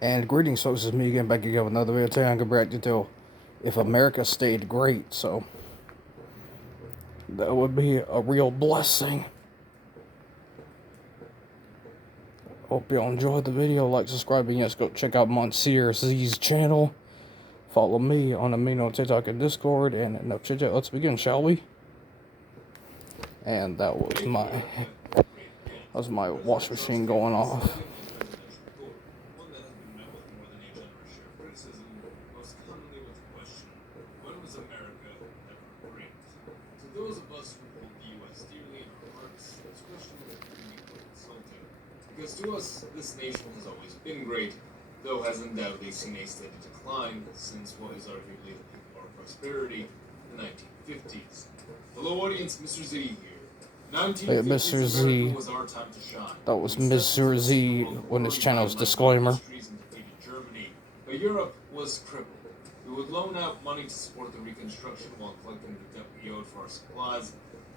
And greetings, folks. It's me again, back again with another video. Today I'm going to tell if America stayed great. So that would be a real blessing. Hope y'all enjoyed the video. Like, subscribe, and yes, go check out Monsieur Z's channel. Follow me on Amino, TikTok, and Discord. And enough chit chat. Let's begin, shall we? And that was my wash machine going off. Those of us who hold the U.S. dearly in our hearts, this question would be quite insulting. Because to us, this nation has always been great, though has undoubtedly seen a steady decline since what is arguably the peak of our prosperity, the 1950s. Hello audience, Mr. Z here. Mr. Z. Was our time to shine. That was Mr. Z when his channel's disclaimer. Germany, but Europe was crippled. We would loan out money to support the reconstruction while collecting the debt we owed for our supplies.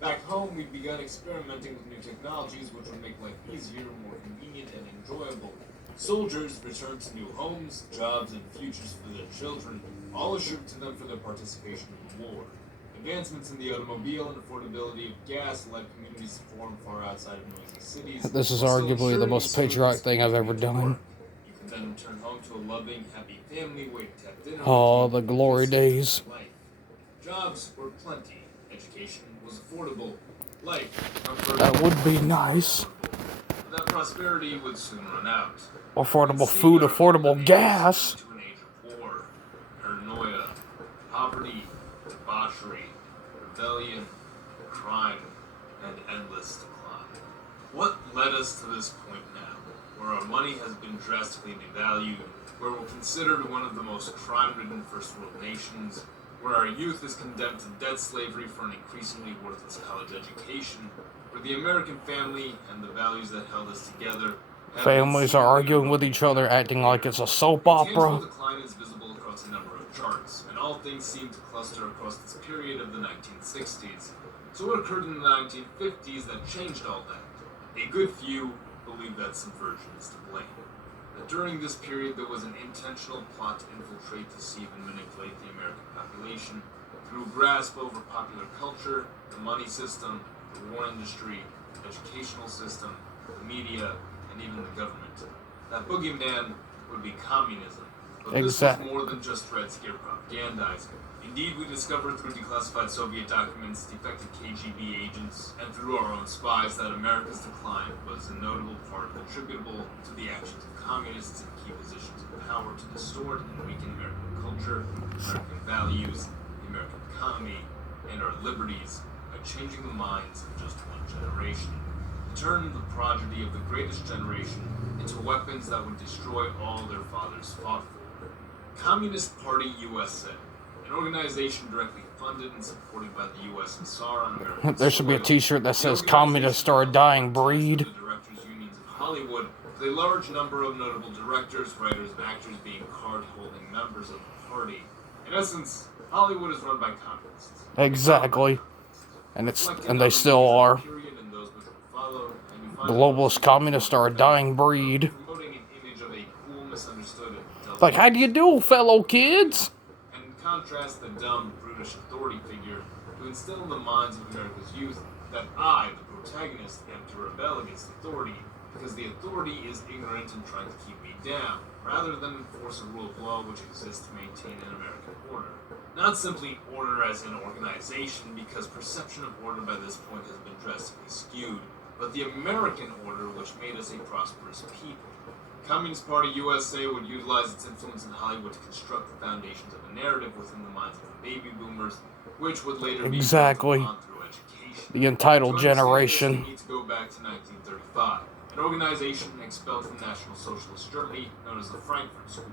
Back home, we'd begun experimenting with new technologies which would make life easier, more convenient, and enjoyable. Soldiers returned to new homes, jobs, and futures for their children, all assured to them for their participation in the war. Advancements in the automobile and affordability of gas led communities to form far outside of noisy cities. This is arguably the most patriotic thing I've ever done. You could then return home to a loving, happy family waiting to have dinner. Oh, the glory days. Life. Jobs were plenty. Education was affordable. Life, comfort. That would be nice. That prosperity would soon run out. Affordable food, affordable gas. To an age of war, paranoia, poverty, debauchery, rebellion, crime, and endless decline. What led us to this point now, where our money has been drastically devalued, where we're considered one of the most crime-ridden first world nations, where our youth is condemned to debt slavery for an increasingly worthless college education, where the American family and the values that held us together Families are arguing with each other, acting like it's a soap opera. The decline is visible across a number of charts, and all things seem to cluster across this period of the 1960s. So what occurred in the 1950s that changed all that? A good few believe that subversion is to blame. That during this period there was an intentional plot to infiltrate, deceive, and manipulate the American population through grasp over popular culture, the money system, the war industry, the educational system, the media, and even the government. That boogeyman would be communism. But this was more than just Red Scare propagandizing. Indeed, we discovered through declassified Soviet documents, defected KGB agents, and through our own spies that America's decline was a notable part attributable to the actions of communists in key positions of power to distort and weaken American culture, American values, the American economy, and our liberties by changing the minds of just one generation. Turn the progeny of the greatest generation into weapons that would destroy all their fathers fought for. Communist Party USA, an organization directly funded and supported by the USSR on American There should be a t-shirt that says communists are a dying breed. The directors' unions of Hollywood, with a large number of notable directors, writers, and actors being card-holding members of the party. In essence, Hollywood is run by communists. Exactly. And they still are. Globalist communists are a dying breed. Like, how do you do, fellow kids? And in contrast, the dumb, brutish authority figure to instill in the minds of America's youth that I, the protagonist, am to rebel against authority because the authority is ignorant and trying to keep me down, rather than enforce a rule of law which exists to maintain an American order. Not simply order as an organization, because perception of order by this point has been drastically skewed, but the American order which made us a prosperous people. Communist Party USA would utilize its influence in Hollywood to construct the foundations of a narrative within the minds of the baby boomers, which would later be built on through education. The entitled generation. We need to go back to 1935, an organization expelled from National Socialist Germany known as the Frankfurt School.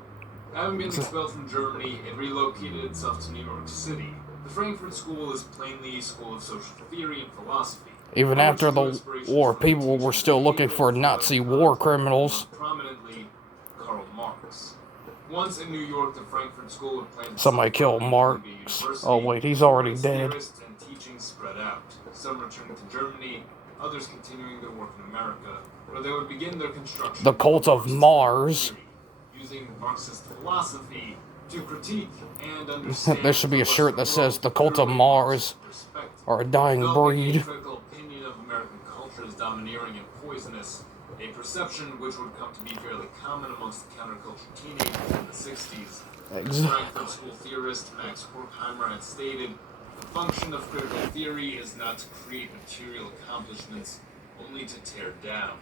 Having been expelled from Germany, it relocated itself to New York City. The Frankfurt School is plainly a school of social theory and philosophy. Even after the war, people were still looking for Nazi war criminals. Prominently, Karl Marx. Once in New York, the Frankfurt School would plan Somebody killed Marx. Oh wait, he's already dead. And teaching spread out. Some returning to Germany, others continuing their work in America, where they would begin their construction. The cult of Mars. using Marxist philosophy to critique and understand. There should be a shirt that says the cult of Mars or a dying Developing a breed. critical opinion of American culture as domineering and poisonous, a perception which would come to be fairly common amongst the counterculture teenagers in the 60s. Frankfurt School theorist Max Horkheimer had stated, "The function of critical theory is not to create material accomplishments, only to tear down.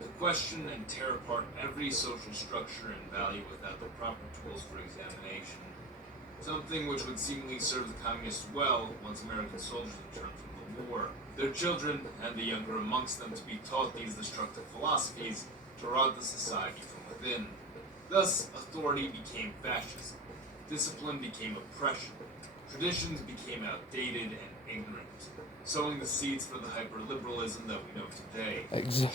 To question and tear apart every social structure and value without the proper tools for examination. Something which would seemingly serve the communists well once American soldiers returned from the war. Their children, and the younger amongst them, to be taught these destructive philosophies to rot the society from within. Thus, authority became fascism, discipline became oppression, traditions became outdated and ignorant, sowing the seeds for the hyper-liberalism that we know today.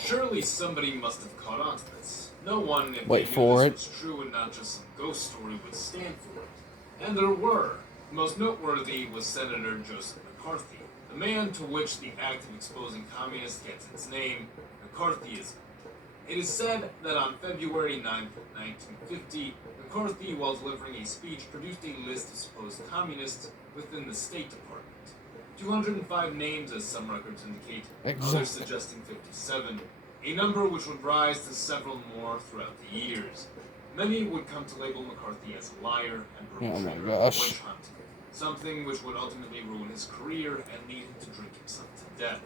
Surely somebody must have caught on to this. No one, if Wait they for knew it. this was true and not just some ghost story, would stand for it. And there were. The most noteworthy was Senator Joseph McCarthy, the man to which the act of exposing communists gets its name, McCarthyism. It is said that on February 9, 1950, McCarthy, while delivering a speech, produced a list of supposed communists within the State Department. 205 names, as some records indicate, others suggesting 57, a number which would rise to several more throughout the years. Many would come to label McCarthy as a liar and perpetrator of a witch hunt, something which would ultimately ruin his career and lead him to drink himself to death.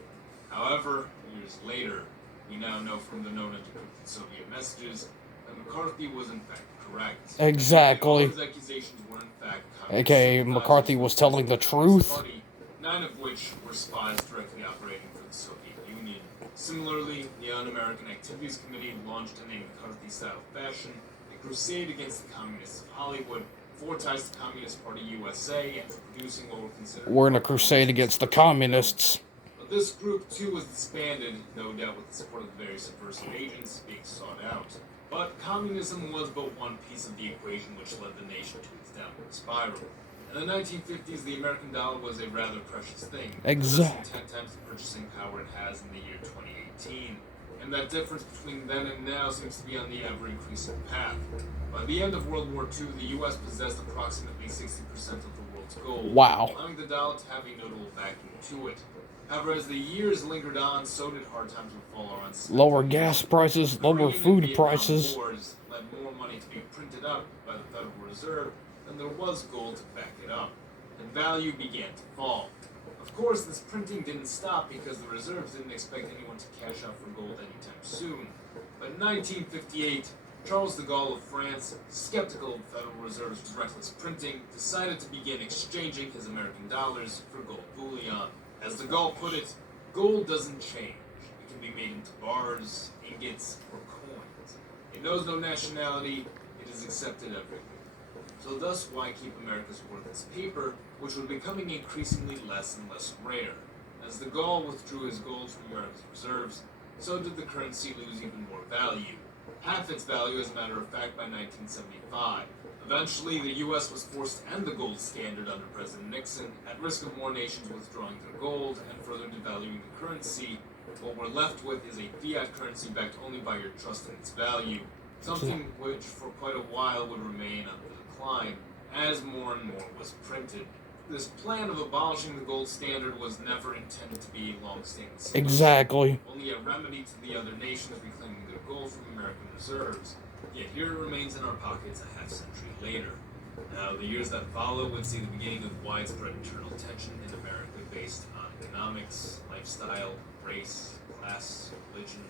However, years later, we now know from the known encrypted Soviet messages that McCarthy was in fact correct. Exactly. All his accusations were in fact AKA McCarthy was telling the truth. 9 of which were spies directly operating for the Soviet Union. Similarly, the Un-American Activities Committee launched in a McCarthy-style fashion a crusade against the communists of Hollywood, for ties to Communist Party USA, and for producing what were considered... We're in a crusade against the communists. But this group, too, was disbanded, no doubt with the support of the various subversive agents being sought out. But communism was but one piece of the equation which led the nation to its downward spiral. In the 1950s, the American dollar was a rather precious thing. Exactly. 10 times the purchasing power it has in the year 2018. And that difference between then and now seems to be on the ever-increasing path. By the end of World War II, the U.S. possessed approximately 60% of the world's gold, Wow. allowing the dollar to have a notable backing to it. However, as the years lingered on, so did hard times would fall around. Lower gas prices, lower food prices. Wars led more money to be printed up by the Federal Reserve than there was gold to back it up, and value began to fall. Of course, this printing didn't stop because the reserves didn't expect anyone to cash out for gold anytime soon. But in 1958, Charles de Gaulle of France, skeptical of the Federal Reserve's reckless printing, decided to begin exchanging his American dollars for gold bullion. As de Gaulle put it, gold doesn't change. It can be made into bars, ingots, or coins. It knows no nationality. It is accepted everywhere. So thus, why keep America's worthless paper, which was becoming increasingly less and less rare? As de Gaulle withdrew his gold from America's reserves, so did the currency lose even more value. Half its value, as a matter of fact, by 1975. Eventually, the U.S. was forced to end the gold standard under President Nixon, at risk of more nations withdrawing their gold and further devaluing the currency. What we're left with is a fiat currency backed only by your trust in its value, something which for quite a while would remain on the decline as more and more was printed. This plan of abolishing the gold standard was never intended to be a long-standing solution. Exactly. Only a remedy to the other nations reclaiming their gold from American reserves. Yet here it remains in our pockets a half-century later. Now, the years that follow would see the beginning of widespread internal tension in America based on economics, lifestyle, race, class, religion,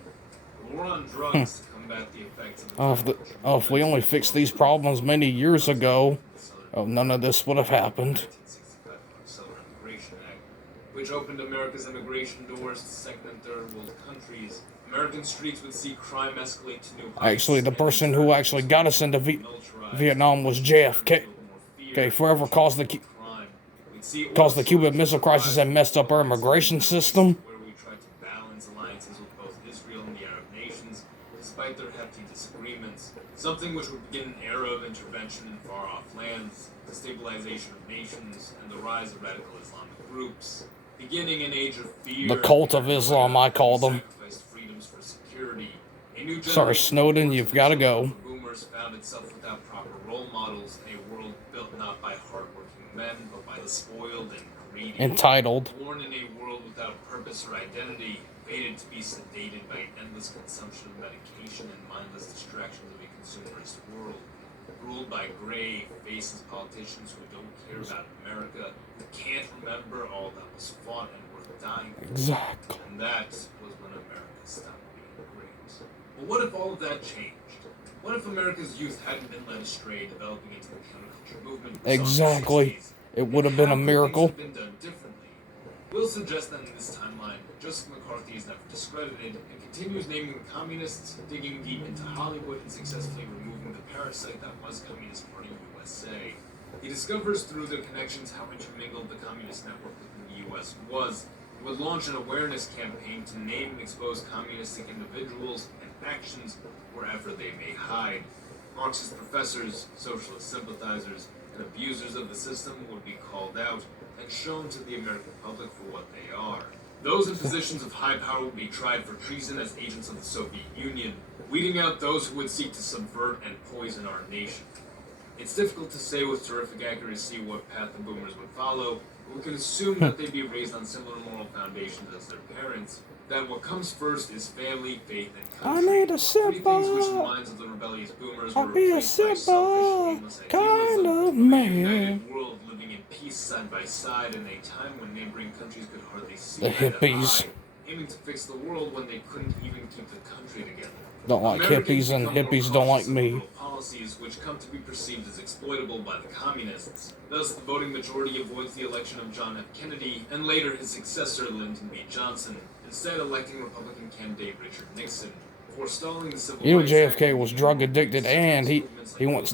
a war on drugs to combat the effects of the If we only fixed these problems many years ago, none of this would have happened. 1965 Southern Immigration Act, which opened America's immigration doors to second and third world countries. American streets would see crime escalate to new heights. Actually, the person who actually got us into Vietnam was JFK. Okay, forever caused the Cuban Missile Crisis and messed up our immigration system. Where we tried to balance alliances with both Israel and the Arab nations, despite their hefty disagreements. Something which would begin an era of intervention in far-off lands, the stabilization of nations, and the rise of radical Islamic groups. Beginning an age of fear. The cult of Islam, I call them. Sacrificed freedoms for security. A new Sorry, Snowden, you've got to go. boomers Boomers found itself without proper role models in a world built not by hardworking men, but by the spoiled and greedy. Entitled. Born in a world without purpose or identity, fated to be sedated by endless consumption of medication and mindless distractions of a consumerist world. Ruled by gray, faceless politicians who don't care about America, who can't remember all that was fought and worth dying for. Exactly. And that was when America stopped being great. But what if all of that changed? What if America's youth hadn't been led astray, developing into the counterculture movement? Exactly. It would have been a miracle. How could things have been done differently? We'll suggest that in this timeline, Joseph McCarthy is never discredited and continues naming the communists, digging deep into Hollywood, and successfully removing the parasite that was Communist Party USA. He discovers through their connections how intermingled the communist network within the U.S. was, and would launch an awareness campaign to name and expose communistic individuals and actions wherever they may hide. Marxist professors, socialist sympathizers, and abusers of the system would be called out and shown to the American public for what they are. Those in positions of high power would be tried for treason as agents of the Soviet Union, weeding out those who would seek to subvert and poison our nation. It's difficult to say with terrific accuracy what path the boomers would follow, but we can assume that they'd be raised on similar moral foundations as their parents, that what comes first is family, faith, and country. I need a Three things which in the simple, minds of the rebellious boomers I'll were be a replaced by selfish, simple aimless kind idealism of a man. united world living in peace side by side in a time when neighboring countries could hardly see The eye to hippies. eye, aiming to fix the world when they couldn't even keep the country together. Don't like Americans hippies, and become more hippies don't like cautious of me. liberal policies which come to be perceived as exploitable by the communists. Thus, the voting majority avoids the election of John F. Kennedy and later his successor, Lyndon B. Johnson, instead electing Republican candidate Richard Nixon, forestalling the civil You know, rights Act JFK was drug addicted, and he wants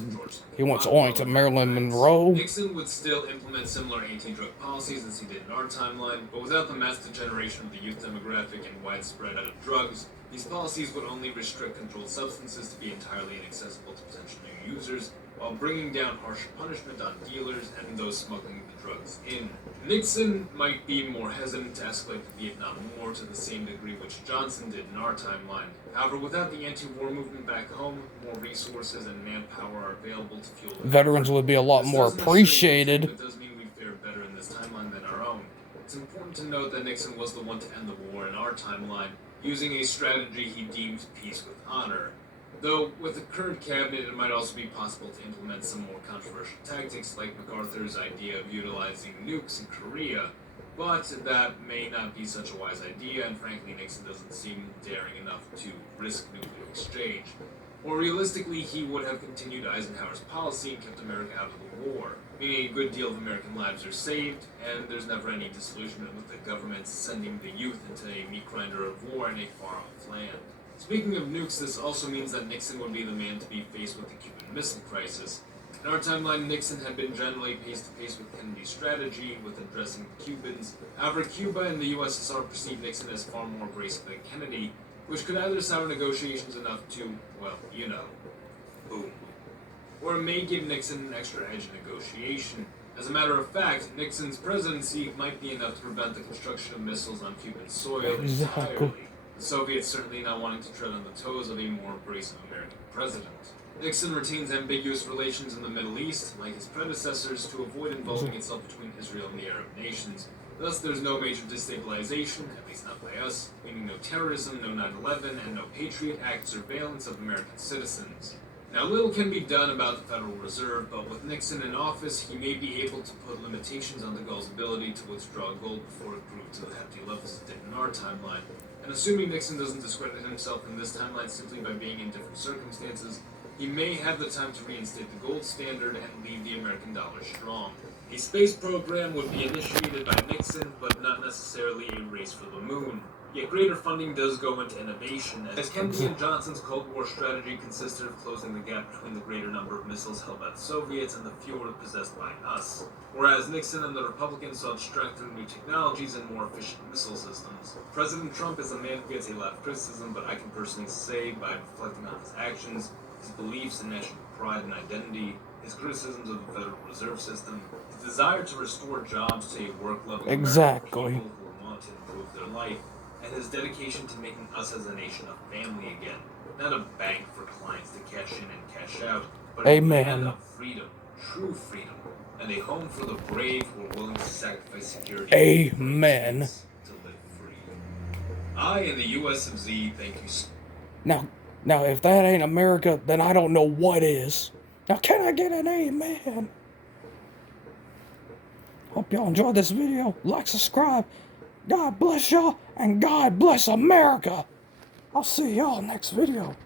oil to Marilyn Monroe. Nixon would still implement similar anti-drug policies as he did in our timeline, but without the mass degeneration of the youth demographic and widespread out of drugs, these policies would only restrict controlled substances to be entirely inaccessible to potential new users, while bringing down harsher punishment on dealers and those smuggling the drugs in. Nixon might be more hesitant to escalate the Vietnam War to the same degree which Johnson did in our timeline. However, without the anti-war movement back home, more resources and manpower are available to fuel the Veterans would be a lot This more doesn't necessarily appreciated. mean- It does mean we fare better in this timeline than our own. It's important to note that Nixon was the one to end the war in our timeline, using a strategy he deemed peace with honor. Though, with the current cabinet, it might also be possible to implement some more controversial tactics, like MacArthur's idea of utilizing nukes in Korea, but that may not be such a wise idea, and frankly, Nixon doesn't seem daring enough to risk nuclear exchange. Or realistically, he would have continued Eisenhower's policy and kept America out of the war, meaning a good deal of American lives are saved, and there's never any disillusionment with the government sending the youth into a meat grinder of war in a far-off land. Speaking of nukes, this also means that Nixon would be the man to be faced with the Cuban Missile Crisis. In our timeline, Nixon had been generally pace-to-pace with Kennedy's strategy with addressing the Cubans. However, Cuba and the USSR perceived Nixon as far more abrasive than Kennedy, which could either sour negotiations enough to, well, you know, boom. Or it may give Nixon an extra edge in negotiation. As a matter of fact, Nixon's presidency might be enough to prevent the construction of missiles on Cuban soil entirely. The Soviets certainly not wanting to tread on the toes of a more abrasive American president. Nixon retains ambiguous relations in the Middle East, like his predecessors, to avoid involving itself between Israel and the Arab nations. Thus, there's no major destabilization, at least not by us, meaning no terrorism, no 9/11, and no Patriot Act surveillance of American citizens. Now, little can be done about the Federal Reserve, but with Nixon in office, he may be able to put limitations on the Gulf's ability to withdraw gold before it grew to the hefty levels it did in our timeline. And assuming Nixon doesn't discredit himself in this timeline simply by being in different circumstances, he may have the time to reinstate the gold standard and leave the American dollar strong. A space program would be initiated by Nixon, but not necessarily a race for the moon. Yet greater funding does go into innovation, as Kennedy and Johnson's Cold War strategy consisted of closing the gap between the greater number of missiles held by the Soviets and the fewer possessed by us. Whereas Nixon and the Republicans sought strength through new technologies and more efficient missile systems. President Trump is a man who gets a lot of criticism, but I can personally say, by reflecting on his actions, his beliefs in national pride and identity, his criticisms of the Federal Reserve System, his desire to restore jobs to a work-loving Exactly. American people who want to improve their life, and his dedication to making us as a nation a family again. Not a bank for clients to cash in and cash out, but a Amen. land of freedom, true freedom, and a home for the brave who are willing to sacrifice security Amen. to live free. I and the USMZ thank you. Now, if that ain't America, then I don't know what is. Now, can I get an amen? Hope y'all enjoyed this video. Like, subscribe. God bless y'all, and God bless America. I'll see y'all next video.